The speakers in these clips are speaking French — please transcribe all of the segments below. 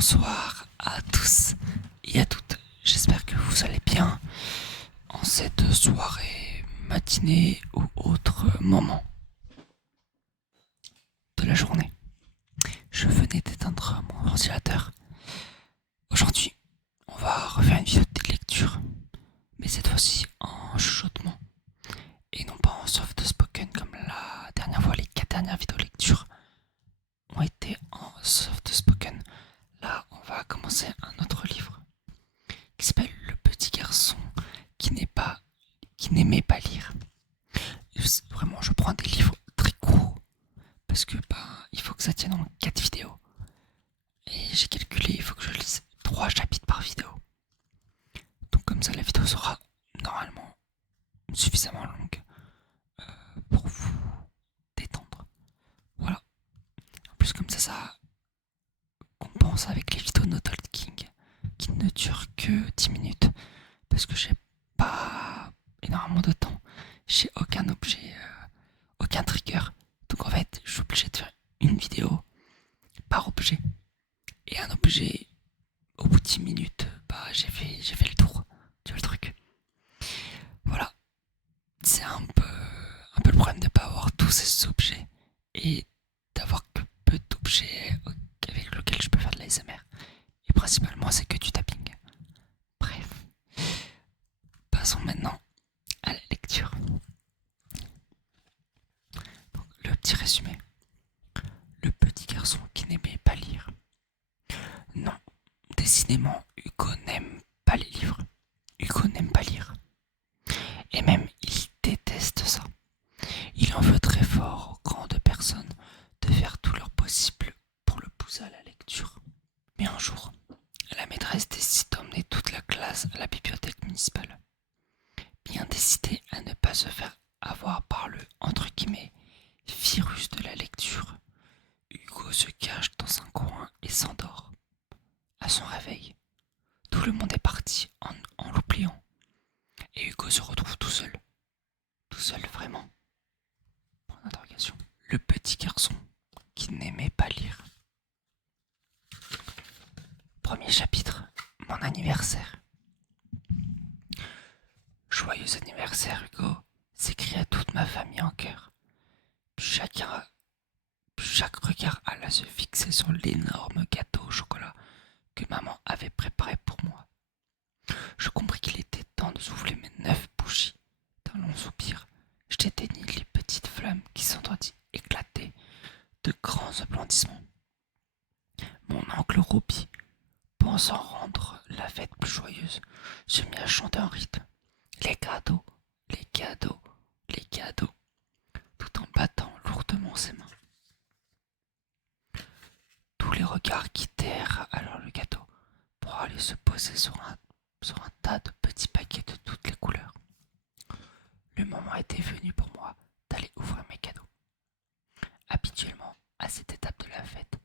Bonsoir à tous et à toutes. J'espère que vous allez bien en cette soirée, matinée ou autre moment de la journée. Je venais d'éteindre mon ventilateur. Aujourd'hui, on va refaire une vidéo de lecture, mais cette fois-ci en chuchotement et non pas en soft spoken comme la dernière fois. Les 4 dernières vidéos de lecture ont été en soft spoken. Là, on va commencer un autre livre qui s'appelle Le petit garçon qui n'aimait pas lire. Vraiment, je prends des livres très courts parce que il faut que ça tienne en 4 vidéos. Et j'ai calculé, il faut que je lise 3 chapitres par vidéo. Donc comme ça, la vidéo sera normalement suffisamment longue pour vous détendre. Voilà. En plus, comme ça compense avec les vidéos No Talking qui ne durent que 10 minutes parce que j'ai pas énormément de temps. J'ai aucun objet, aucun trigger. Donc en fait, je suis obligé de faire une vidéo par objet. Et un objet, au bout de 10 minutes, j'ai fait le tour. Tu vois le truc. Voilà. C'est un peu le problème de ne pas avoir tous ces objets et d'avoir que peu d'objets avec lesquels je peux faire de l'ASMR. Et principalement, c'est que du tapping. Bref. Passons maintenant à la lecture. Donc, le petit résumé. Le petit garçon qui n'aimait pas lire. Non, décidément, Hugo n'aime pas les livres. Hugo n'aime pas lire. Et même, il déteste ça. Il en veut très fort aux grandes personnes de faire tout leur possible pour le pousser à la lecture. Mais un jour, la maîtresse décide d'emmener toute la classe à la bibliothèque municipale. Bien décidé à ne pas se faire avoir par le, entre guillemets, virus de la lecture, Hugo se cache dans un coin et s'endort. À son réveil, tout le monde est parti en l'oubliant. Et Hugo se retrouve tout seul. Tout seul vraiment. Point d'interrogation. Le petit garçon qui n'aimait pas lire. Premier chapitre. Mon anniversaire. Joyeux anniversaire Hugo, s'écria toute ma famille en chœur. Puis chaque regard alla se fixer sur l'énorme gâteau au chocolat que maman avait préparé pour moi. Je compris qu'il était temps de souffler mes 9 bougies. D'un long soupir, je t'éteignis les petites flammes qui s'entendirent éclater de grands applaudissements. Mon oncle Roby, pensant rendre la fête plus joyeuse, se mit à chanter en rythme. Les cadeaux, les cadeaux, les cadeaux, tout en battant lourdement ses mains. Tous les regards quittèrent alors le gâteau pour aller se poser sur un tas de petits paquets de toutes les couleurs. Le moment était venu pour moi d'aller ouvrir mes cadeaux. Habituellement, à cette étape de la fête,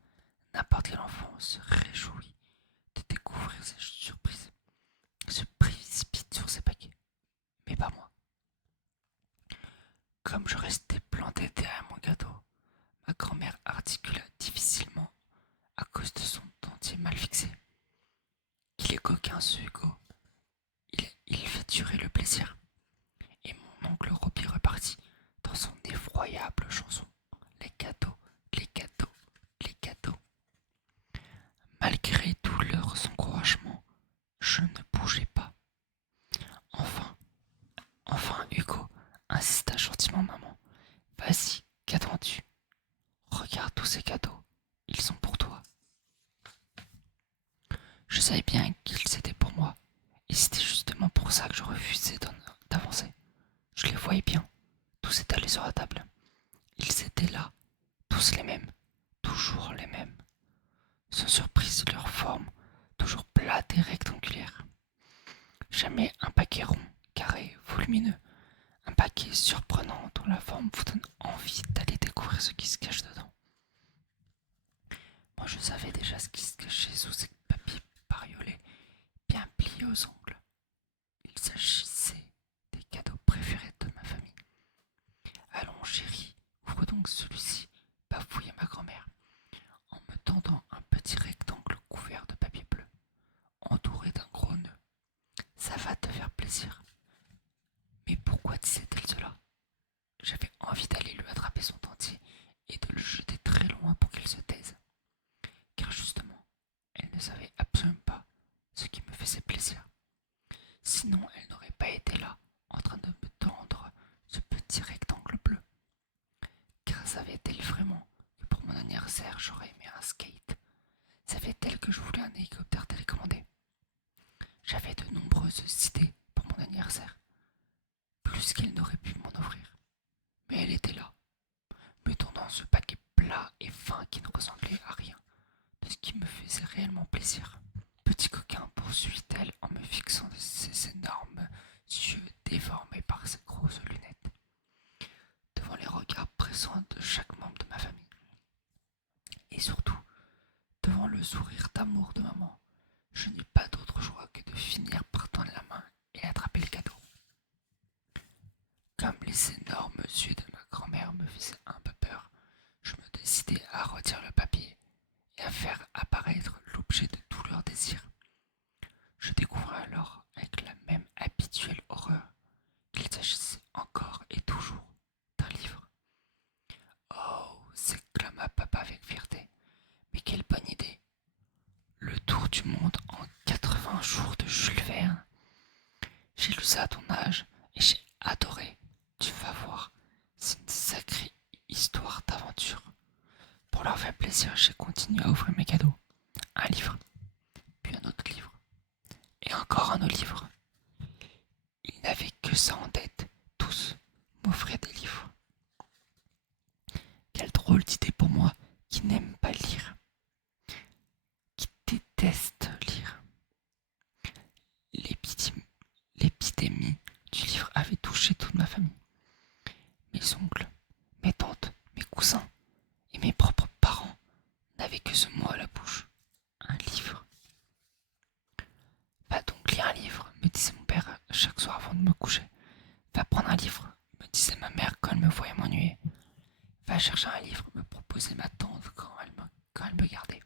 n'importe quel enfant se réjouit de découvrir ces surprises, se précipite sur ses paquets. Mais pas moi. Comme je restais planté derrière mon gâteau, ma grand-mère articula difficilement à cause de son dentier mal fixé. Il est coquin ce Hugo. Il fait durer le plaisir. Et mon oncle Roby repartit dans son effroyable chanson. Les cadeaux, les cadeaux, les cadeaux. Malgré tout leurs encouragements, je ne bougeais pas. Enfin, enfin Hugo, insista gentiment maman. Vas-y, qu'attends-tu? Regarde tous ces cadeaux, ils sont pour toi. Je savais bien qu'ils étaient pour moi, et c'était justement pour ça que je refusais d'avancer. Je les voyais bien, tous étalés sur la table. Ils étaient là, tous les mêmes, toujours les mêmes. Sans surprise, leur forme, toujours plate et rectangulaire. Jamais un paquet rond, carré, volumineux. Un paquet surprenant dont la forme vous donne envie d'aller découvrir ce qui se cache dedans. Moi je savais déjà ce qui se cachait sous ces papiers bariolés, bien pliés aux angles. Il s'agissait des cadeaux préférés de ma famille. Allons chérie, ouvre donc celui-ci, bafouilla ma grand-mère, en me tendant un petit rectangle couvert de hélicoptère télécommandé. J'avais de nombreuses idées pour mon anniversaire, plus qu'elle n'aurait pu m'en offrir. Mais elle était là, me tendant ce paquet plat et fin qui ne ressemblait à rien de ce qui me faisait réellement plaisir. Petit coquin, poursuivit-elle en me fixant de ses énormes yeux déformés par ses grosses lunettes, devant les regards pressants de chaque membre de ma famille. Et surtout, devant le sourire d'amour de maman, je n'eus pas d'autre choix que de finir par tendre la main et attraper les cadeaux. Comme les énormes yeux de ma grand-mère me faisaient un peu peur, je me décidai à retirer le papier et à faire apparaître l'objet de tout leur désir. Je découvris alors, avec la même habituelle horreur, qu'il s'agissait encore et toujours d'un livre. Oh, s'exclama papa avec fierté, mais quelle bonne idée! Le tour du monde en 80 jours de Jules Verne. J'ai lu ça à ton âge et j'ai adoré. Tu vas voir, c'est une sacrée histoire d'aventure. Pour leur faire plaisir, j'ai continué à ouvrir mes cadeaux. Un livre, puis un autre livre, et encore un autre livre. Ils n'avaient que ça en tête, tous, m'offrir des livres. Quelle drôle d'idée pour moi qui n'aime pas lire, qui déteste lire. L'épidémie du livre avait touché toute ma famille. Mes oncles, mes tantes, mes cousins et mes propres parents n'avaient que ce mot à la bouche. Un livre. Va donc lire un livre, me disait mon père chaque soir avant de me coucher. Va prendre un livre, me disait ma mère quand elle me voyait m'ennuyer. Va chercher un livre, me proposait ma tante quand elle me gardait.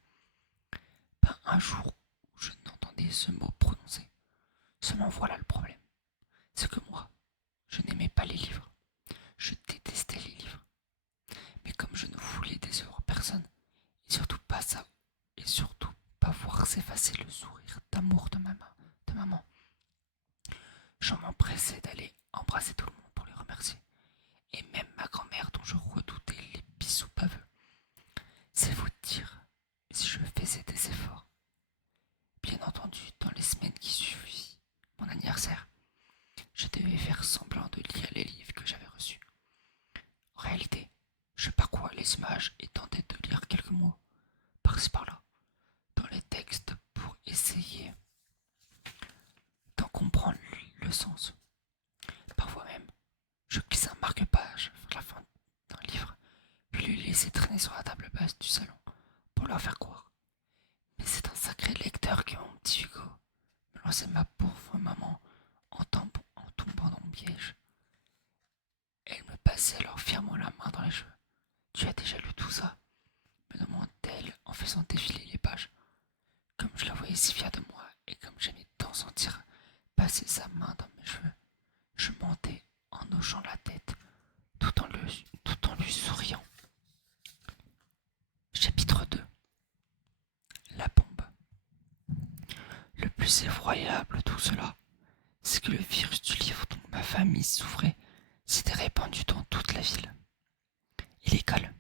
Pas un jour où je n'entendais ce mot prononcé. Seulement voilà le problème. C'est que moi, je n'aimais pas les livres. Je détestais les livres. Mais comme je ne voulais décevoir personne, et surtout pas ça, et surtout pas voir s'effacer le sourire d'amour de maman, je m'empressais d'aller embrasser tout le monde pour les remercier. Et même ma grand-mère dont je redoutais les bisous baveux. C'est vous dire si je faisais des efforts. Bien entendu, dans les semaines qui suivirent mon anniversaire, je devais faire semblant de lire les livres que j'avais reçus. En réalité, je parcourais les images et tentais de lire quelques mots, par-ci par-là, dans les textes pour essayer d'en comprendre le sens. Parfois même, je glissais un marque-page vers la fin d'un livre, puis le laissais traîner sur la table basse du salon pour leur faire croire. Mais c'est un sacré lecteur que mon petit Hugo, me lançait ma pauvre maman en tombant dans mon piège. Elle me passait alors fièrement la main dans les cheveux. Tu as déjà lu tout ça? Me demande-t-elle en faisant défiler les pages. Comme je la voyais si fière de moi et comme j'aimais tant sentir passer sa main dans mes cheveux, je mentais en hochant la tête tout en lui souriant. Chapitre 2. La bombe. Le plus effroyable de tout cela, c'est que le virus du livre dont ma famille souffrait s'était répandu dans toute la ville. Et l'école,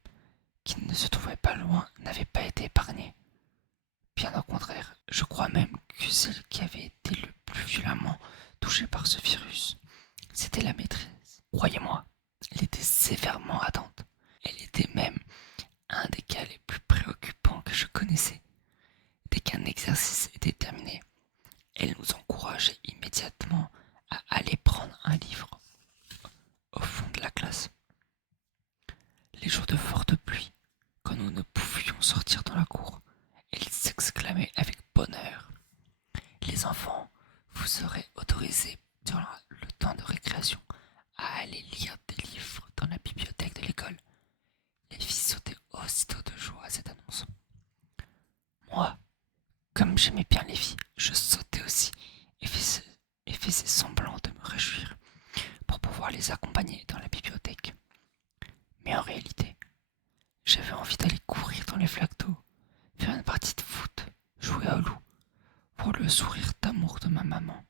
qui ne se trouvait pas loin, n'avait pas été épargnée. Bien au contraire, je crois même que celle qui avait été le plus violemment touchée par ce virus, c'était la maîtresse. Croyez-moi, elle était sévèrement atteinte. Elle était même un des cas les plus préoccupants que je connaissais. Dès qu'un exercice était terminé, elle nous encourageait immédiatement à aller prendre un livre au fond de la classe. Les jours de forte pluie, quand nous ne pouvions sortir dans la cour, elle s'exclamait avec bonheur. Les enfants, vous serez autorisés durant le temps de récréation à aller lire des livres dans la bibliothèque de l'école. Les filles sautaient aussitôt de joie à cette annonce. Moi, comme j'aimais bien les filles, je sautais aussi et faisais semblant de me réjouir pour pouvoir les accompagner dans la bibliothèque. Mais en réalité, j'avais envie d'aller courir dans les flaques d'eau, faire une partie de foot, jouer au loup, pour le sourire d'amour de ma maman,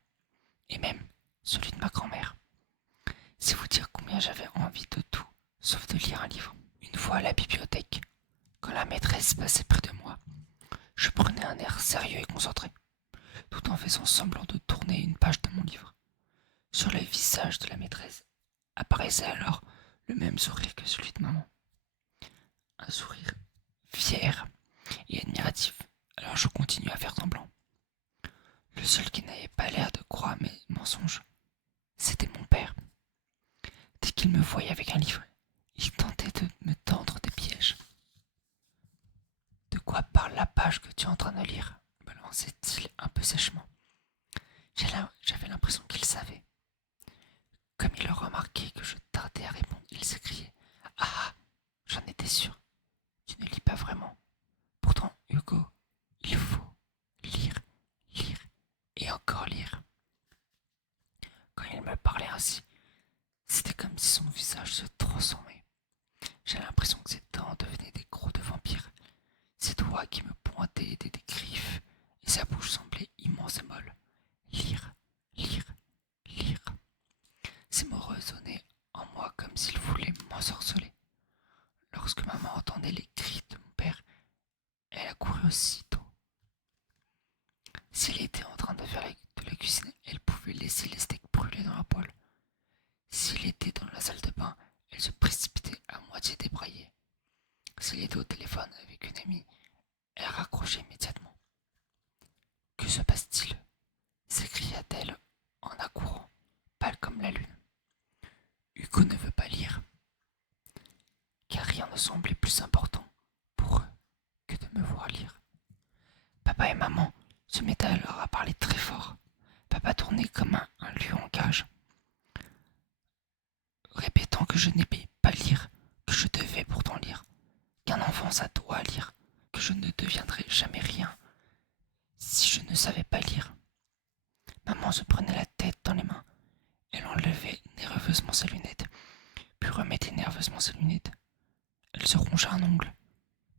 et même celui de ma grand-mère. C'est vous dire combien j'avais envie de tout, sauf de lire un livre. Une fois à la bibliothèque, quand la maîtresse passait près de moi, Je prenais un air sérieux et concentré, tout en faisant semblant de tourner une page de mon livre. Sur le visage de la maîtresse apparaissait alors le même sourire que celui de maman. Un sourire fier et admiratif. Alors je continue à faire semblant. Le seul qui n'avait pas l'air de croire mes mensonges, c'était mon père. Dès qu'il me voyait avec un livre, il tentait de me tendre des pièges. De quoi parle la page que tu es en train de lire me lançait-il un peu sèchement. J'avais l'impression qu'il savait. Comme il a remarqué que je tardais à répondre, il s'écriait: Ah, j'en étais sûr, tu ne lis pas vraiment. Pourtant, Hugo, il faut lire, lire et encore lire. Quand il me parlait ainsi, c'était comme si son visage se transformait. J'ai l'impression que ses dents devenaient des crocs de vampire, ses doigts qui me pointaient étaient des griffes, et sa bouche semblait immense et molle. Lire, lire, lire. Ces mots résonnaient en moi comme s'ils voulaient m'ensorceler. Lorsque maman entendait les cris de mon père, elle a couru aussitôt. S'il était en train de faire de la cuisine, elle pouvait laisser les steaks brûler dans la poêle. S'il était dans la salle de bain, elle se précipitait à moitié débraillée. S'il était au téléphone avec une amie, elle raccrochait immédiatement. Que se passe-t-il s'écria-t-elle en accourant, pâle comme la lune. Hugo ne veut pas lire, car rien ne semblait plus important pour eux que de me voir lire. Papa et maman se mettaient alors à parler très fort. Papa tournait comme un lion en cage, répétant que je n'aimais pas lire, que je devais pourtant lire, qu'un enfant ça doit lire, que je ne deviendrais jamais rien si je ne savais pas lire. Maman se prenait la tête dans les mains. Elle enlevait nerveusement ses lunettes, puis remettait nerveusement ses lunettes. Elle se rongea un ongle,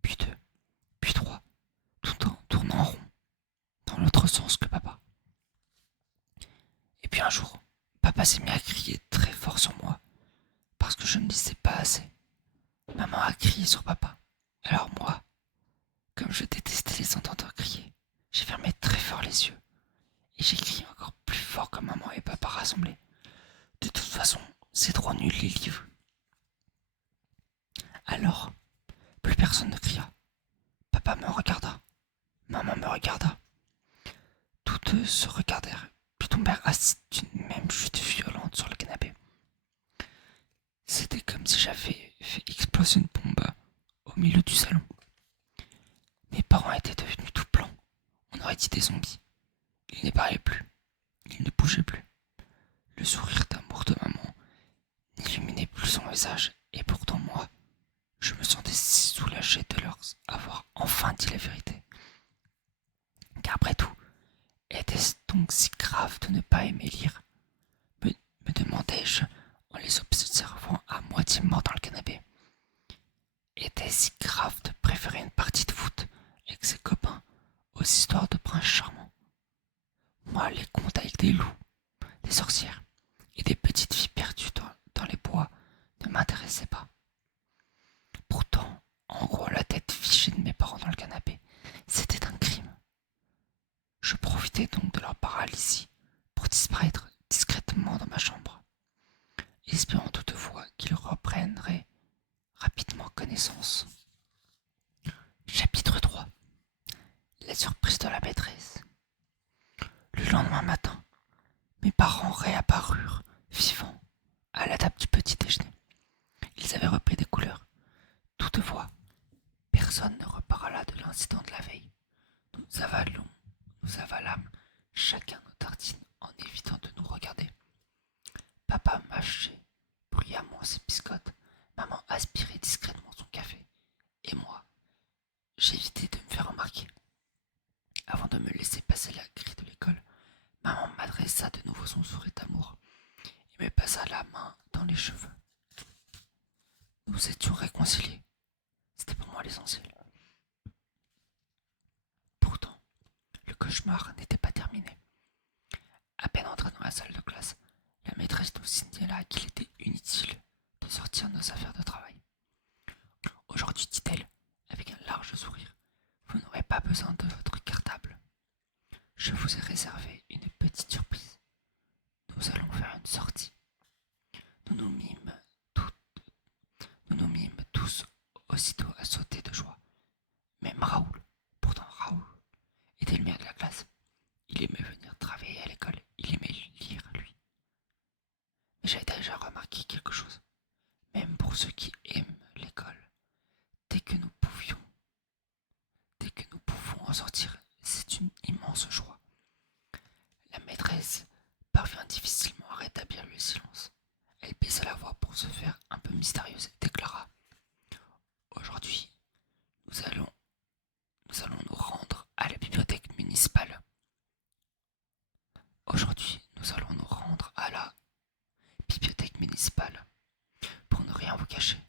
puis deux, puis trois, tout en tournant en rond, dans l'autre sens que papa. Et puis un jour, papa s'est mis à crier très fort sur moi, parce que je ne lisais pas assez. Maman a crié sur papa. Alors moi, comme je détestais les entendre crier, j'ai fermé très fort les yeux, et j'ai crié encore plus fort que maman et papa rassemblés. De toute façon, c'est trop nul les livres. Alors, plus personne ne cria. Papa me regarda, maman me regarda. Tous deux se regardèrent, puis tombèrent assis d'une même chute violente sur le canapé. C'était comme si j'avais fait exploser une bombe au milieu du salon. Mes parents étaient devenus tout blancs. On aurait dit des zombies. Ils ne parlaient plus. Ils ne bougeaient plus. Le sourire d'amour de maman n'illuminait plus son visage, et pourtant moi, je me sentais si soulagé de leur avoir enfin dit la vérité. Car après tout, était-ce donc si grave de ne pas aimer lire me demandai-je en les observant à moitié morts dans le canapé. Était-ce si grave de préférer une partie de foot avec ses copains aux histoires de princes charmants? Moi, les contes avec des loups, des sorcières et des petites filles perdues dans les bois ne m'intéressaient pas. Pourtant, en gros, la tête fichée de mes parents dans le canapé, c'était un crime. Je profitais donc de leur paralysie pour disparaître discrètement dans ma chambre, espérant toutefois qu'ils reprendraient rapidement connaissance. Chapitre 3. La surprise de la maîtresse. Le lendemain matin, mes parents réapparurent, vivants, à la table du petit déjeuner. Ils avaient repris des couleurs. Toutefois, personne ne reparla de l'incident de la veille. Nous avalâmes chacun nos tartines en évitant de nous regarder. Papa mâchait bruyamment ses biscottes, maman aspirait discrètement son café, et moi, j'évitais de me faire remarquer. Avant de me laisser passer la grille de l'école, maman m'adressa de nouveau son sourire d'amour et me passa la main dans les cheveux. Nous étions réconciliés. C'était pour moi l'essentiel. Pourtant, le cauchemar n'était pas terminé. À peine entré dans la salle de classe, la maîtresse nous signala qu'il était inutile de sortir nos affaires de travail. Aujourd'hui, dit-elle, avec un large sourire, Vous n'aurez pas besoin de votre cartable. Je vous ai réservé une petite surprise. Nous allons faire une sortie. Nous nous mîmes, tout- nous nous mîmes tous aussitôt à sauter de joie. Même Raoul. Pourtant Raoul était le meilleur de la classe. Il aimait venir travailler à l'école. Il aimait lire, lui. Mais j'avais déjà remarqué quelque chose. Même pour ceux qui aiment l'école, dès que nous pouvions, dès que nous pouvons en sortir, c'est une immense joie. La maîtresse parvint difficilement à rétablir le silence. Elle baissa la voix pour se faire un peu mystérieuse et déclara: Aujourd'hui, nous allons, nous allons nous rendre à la bibliothèque municipale. Aujourd'hui, nous allons nous rendre à la bibliothèque municipale. Pour ne rien vous cacher,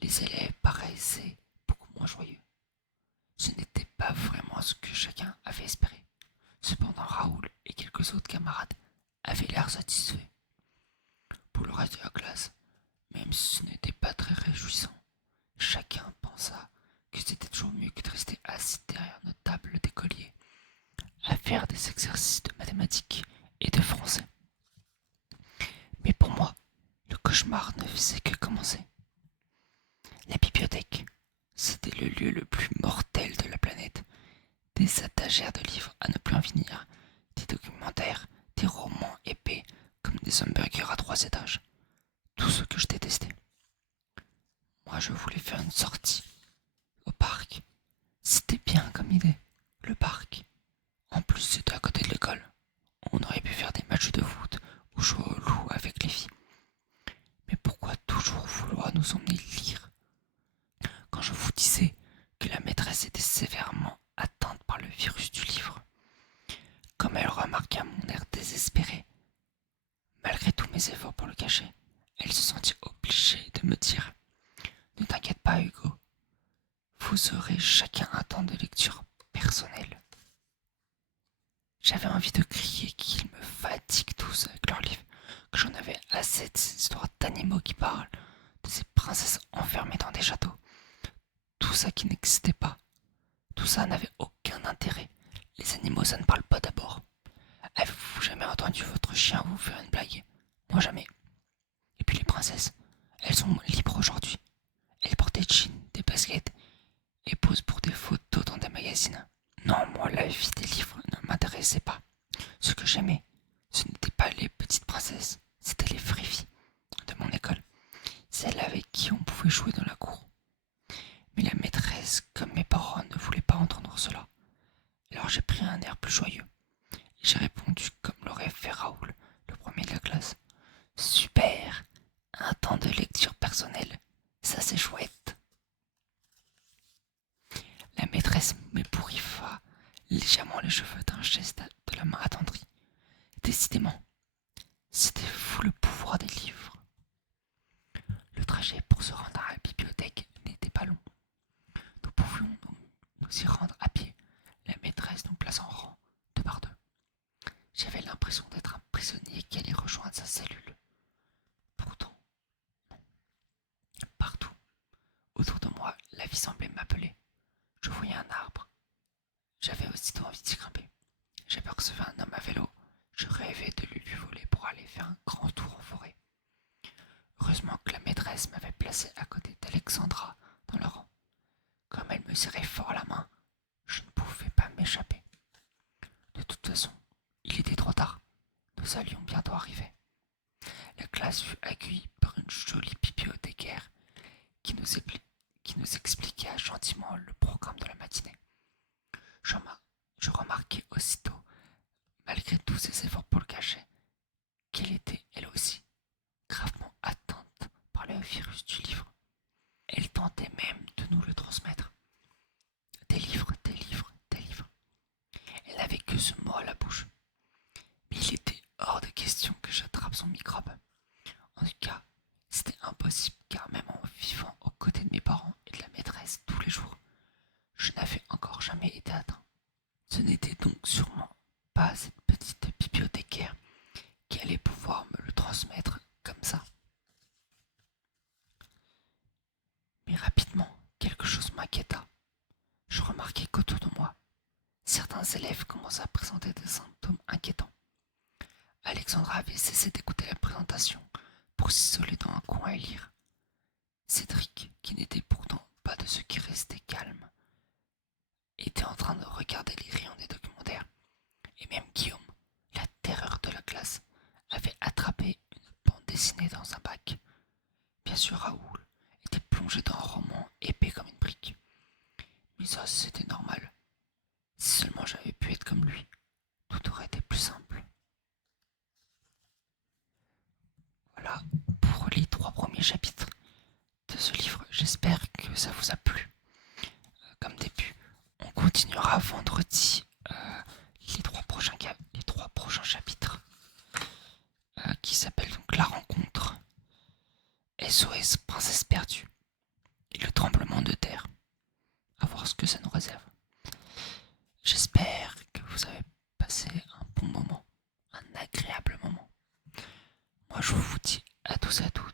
les élèves paraissaient beaucoup moins joyeux. Ce n'était pas vraiment ce que chacun avait espéré. Cependant, Raoul et quelques autres camarades avaient l'air satisfaits. Pour le reste de la classe, même si ce n'était pas très réjouissant, chacun pensa que c'était toujours mieux que de rester assis derrière notre table d'écolier à faire des exercices de mathématiques et de français. Mais pour moi, le cauchemar ne faisait que commencer. La bibliothèque, c'était le lieu le plus mortel de la planète. Des étagères de livres à ne plus en finir, des documentaires, des romans épais comme des hamburgers à 3 étages. Tout ce que je détestais. Moi, je voulais faire une sortie au parc. C'était bien comme idée, le parc. En plus, c'était à côté de l'école. On aurait pu faire des matchs de foot ou jouer au loup avec les filles. Mais pourquoi toujours vouloir nous emmener lire? Quand je vous disais que la maîtresse était sévèrement atteinte par le virus du livre, comme elle remarqua mon air désespéré, malgré tous mes efforts pour le cacher, elle se sentit obligée de me dire: Ne t'inquiète pas, Hugo, vous aurez chacun un temps de lecture personnel. J'avais envie de crier qu'ils me fatiguent tous avec leurs livres, que j'en avais assez de ces histoires d'animaux qui parlent, de ces princesses enfermées dans des châteaux. Tout ça qui n'existait pas. Tout ça n'avait aucun intérêt. Les animaux, ça ne parle pas d'abord. Avez-vous jamais entendu votre chien vous faire une blague? Moi jamais. Et puis les princesses, elles sont libres aujourd'hui. Elles portent des jeans, des baskets et posent pour des photos dans des magazines. Non, moi la vie des livres ne m'intéressait pas. Ce que j'aimais, ce n'étaient pas les petites princesses, c'était les vraies filles de mon école. Celles avec qui on pouvait jouer dans la cour. Mais la maîtresse, comme mes parents, ne voulait pas entendre cela. Alors j'ai pris un air plus joyeux. Et j'ai répondu comme l'aurait fait Raoul, le premier de la classe. Super! Un temps de lecture personnelle. Ça c'est chouette. La maîtresse m'ébouriffa légèrement les cheveux d'un geste de la main attendrie. Décidément, c'était fou le pouvoir des livres. Le trajet pour se rendre à la bibliothèque n'était pas long. Nous pouvions nous y rendre à pied, la maîtresse nous plaçant en rang, deux par deux. J'avais l'impression d'être un prisonnier qui allait rejoindre sa cellule. Pourtant, partout, autour de moi, la vie semblait m'appeler. Je voyais un arbre. J'avais aussitôt envie d'y grimper. J'apercevais un homme à vélo. Je rêvais de lui voler pour aller faire un grand tour en forêt. Heureusement que la maîtresse m'avait placé à côté d'Alexandra dans le rang. Comme elle me serrait fort la main, je ne pouvais pas m'échapper. De toute façon, il était trop tard. Nous allions bientôt arriver. La classe fut accueillie par une jolie bibliothécaire qui nous expliqua gentiment le programme de la matinée. Je remarquai aussitôt, malgré tous ses efforts pour le cacher, qu'elle était, elle aussi, gravement atteinte par le virus du livre. Elle tentait même de nous le transmettre. Des livres, des livres, des livres. Elle n'avait que ce mot à la bouche. Mais il était hors de question que j'attrape son microbe. En tout cas, c'était impossible car même en vivant aux côtés de mes parents et de la maîtresse tous les jours, je n'avais encore jamais été atteint. Ce n'était donc sûrement pas cette petite bibliothécaire qui allait pouvoir me le transmettre comme ça. Mais rapidement, quelque chose m'inquiéta. Je remarquai remarqué qu'autour de moi, certains élèves commençaient à présenter des symptômes inquiétants. Alexandra avait cessé d'écouter la présentation pour s'isoler dans un coin et lire. Cédric, qui n'était pourtant pas de ceux qui restaient calmes, était en train de regarder les rayons des documentaires. Et même Guillaume, la terreur de la classe, avait attrapé une bande dessinée dans un bac. Bien sûr, Raoul était plongé dans un roman épais comme une brique. Mais ça, c'était normal. Si seulement j'avais pu être comme lui, tout aurait été plus simple. Voilà pour les 3 premiers chapitres de ce livre. J'espère que ça vous a plu. Comme début, on continuera vendredi les trois prochains chapitres qui s'appellent donc La rencontre, SOS Princesse perdue et le tremblement de terre. À voir ce que ça nous réserve. J'espère que vous avez passé un bon moment, un agréable moment. Moi je vous dis à tous et à toutes